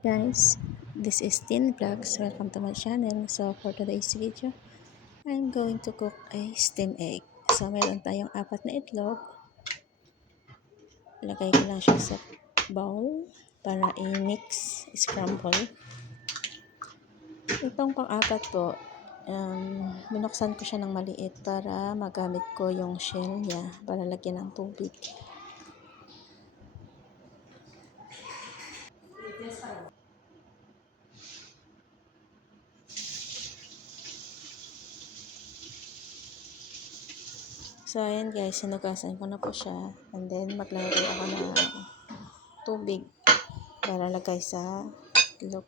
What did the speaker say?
Guys, this is Tin Vlogs. Welcome to my channel. So for today's video, I'm going to cook a steam egg. So meron tayong 4 na itlog. Lagay ko lang siya sa bowl para i-mix, scramble. Itong pang-4 po, binuksan ko siya ng maliit para magamit ko yung shell niya para lagyan ng tubig. So, ayan guys, sinugasan ko na po siya. And then, maglalagay ako ng tubig para lagay sa itlog.